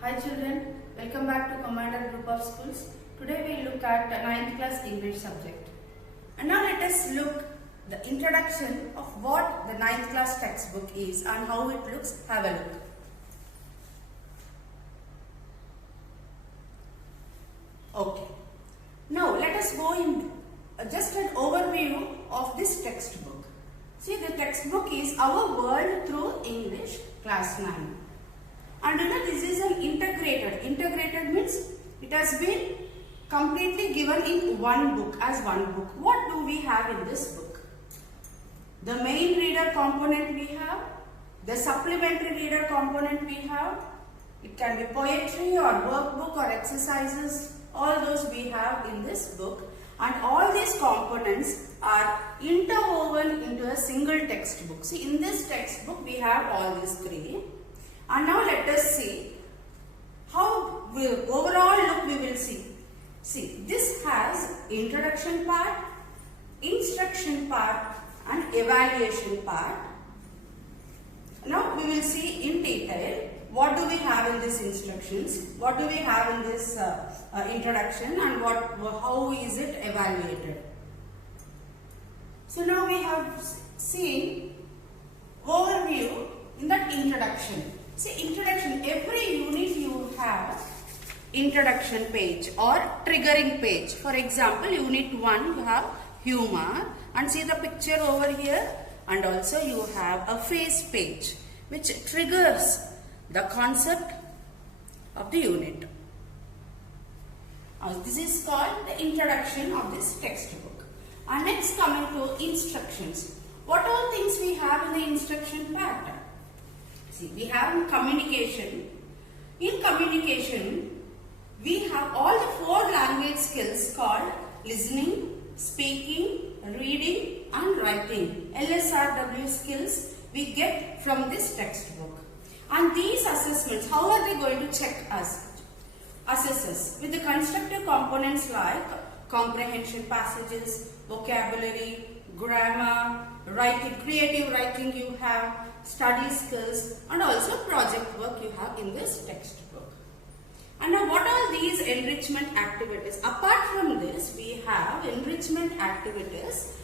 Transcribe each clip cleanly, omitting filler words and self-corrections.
Hi children, welcome back to Commander Group of Schools. Today we look at the 9th class English subject. And now let us look the introduction of what the 9th class textbook is and how it looks. Have a look. Okay. Now let us go in just an overview of this textbook. See, the textbook is Our World Through English, class 9. And this is an integrated. Integrated means it has been completely given in one book, as one book. What do we have in this book? The main reader component we have, the supplementary reader component we have. It can be poetry or workbook or exercises. All those we have in this book. And all these components are interwoven into a single textbook. See, in this textbook we have all these three. And now let us see how overall look we will see. See, this has introduction part, instruction part and evaluation part. Now we will see in detail what do we have in these instructions, what do we have in this introduction, and how is it evaluated. So now we have seen overview in that introduction. See, introduction, every unit you have introduction page or triggering page. For example, unit 1 you have humor, and see the picture over here, and also you have a face page which triggers the concept of the unit. This is called the introduction of this textbook. And next, coming to instructions. What all things we have in the instruction part? See, we have communication. In communication, we have all the 4 language skills called listening, speaking, reading and writing. LSRW skills we get from this textbook. And these assessments, how are they going to check us? Assess us with the constructive components like comprehension passages, vocabulary, grammar, writing, creative writing you have, study skills and also project work you have in this textbook. And now what are these enrichment activities? Apart from this, we have enrichment activities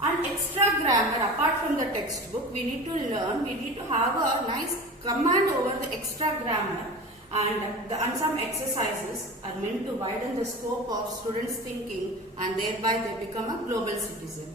and extra grammar. Apart from the textbook, we need to learn, we need to have a nice command over the extra grammar, and some exercises are meant to widen the scope of students' thinking, and thereby they become a global citizen.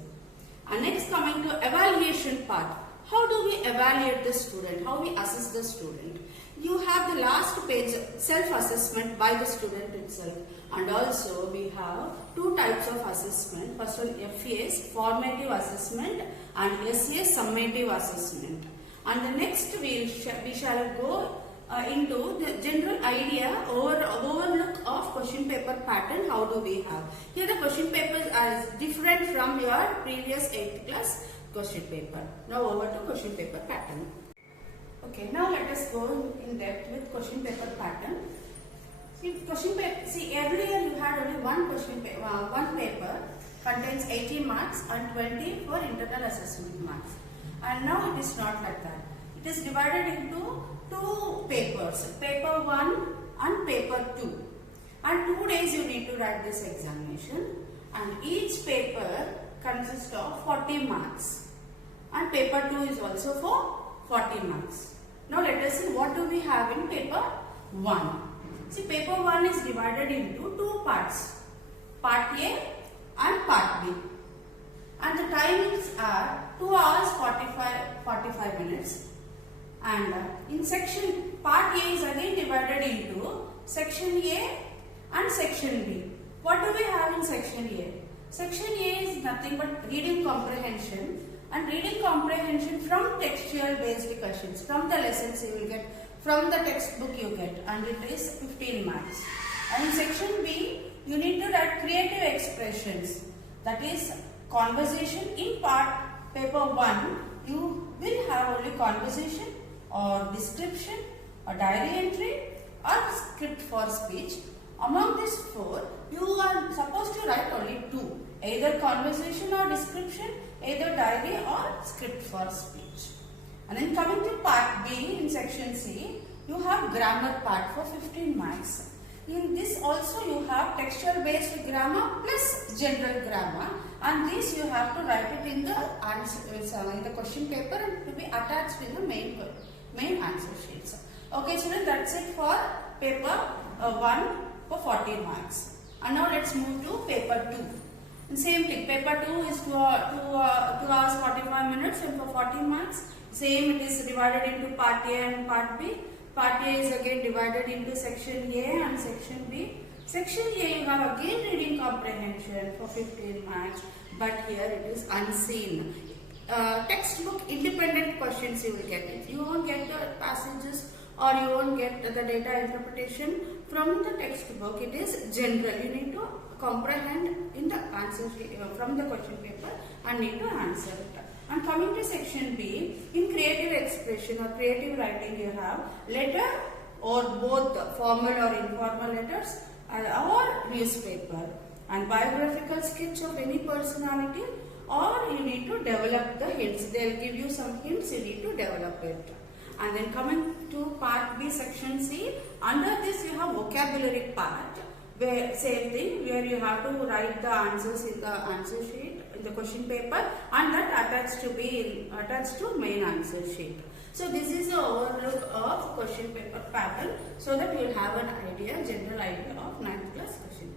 And next, coming to evaluation part. How do we evaluate the student? How we assess the student? You have the last page, self-assessment by the student itself. And also we have 2 types of assessment. First one, FAS, formative assessment, and SAS, summative assessment. And the next we shall go into the general idea or overlook of question paper pattern. How do we have? Here the question papers are different from your previous 8th class question paper. Now over to question paper pattern. Okay, now let us go in depth with question paper pattern. See, earlier you had only one paper contains 80 marks and 20 for internal assessment marks. And now it is not like that. It is divided into 2 papers, paper 1 and paper 2. And 2 days you need to write this examination. And each paper consists of 40 marks. And paper 2 is also for 40 marks. Now let us see what do we have in paper 1. See, paper 1 is divided into 2 parts, part A and part B. And the timings are 2 hours 45 minutes. And in section, part A is again divided into section A and section B. What do we have in section A? Section A is nothing but reading comprehension, and reading comprehension from textual based questions. From the lessons you will get, from the textbook you get, and it is 15 marks. And in section B, you need to write creative expressions. That is conversation. In part paper 1, you will have only conversation or description or diary entry or script for speech. Among these 4, you are supposed to write only 2. Either conversation or description, either diary or script for speech. And then coming to part B in section C, you have grammar part for 15 marks. In this also you have textual based grammar plus general grammar, and this you have to write it in the answer in the question paper and to be attached in the main answer sheets. Okay children, that's it for paper 1 for 14 marks. And now let's move to paper 2. And same thing, paper 2 is 2 hours 45 minutes and for 14 marks. Same, it is divided into part A and part B. Part A is again divided into section A and section B. Section A you have again reading comprehension for 15 marks, but here it is unseen. Textbook independent questions you will get it. You won't get the passages or you won't get the data interpretation from the textbook. It is general. You need to comprehend in the answer from the question paper and need to answer it. And coming to section B, in creative expression or creative writing you have letter or both formal or informal letters or newspaper, and biographical sketch of any personality, or you need to develop the hints. They will give you some hints, you need to develop it. And then coming to part B, section C, under this you have vocabulary part, where same thing, where you have to write the answers in the answer sheet in the question paper, and that attached to main answer sheet. So this is the overlook of question paper pattern, so that you will have an idea, general idea of 9th class question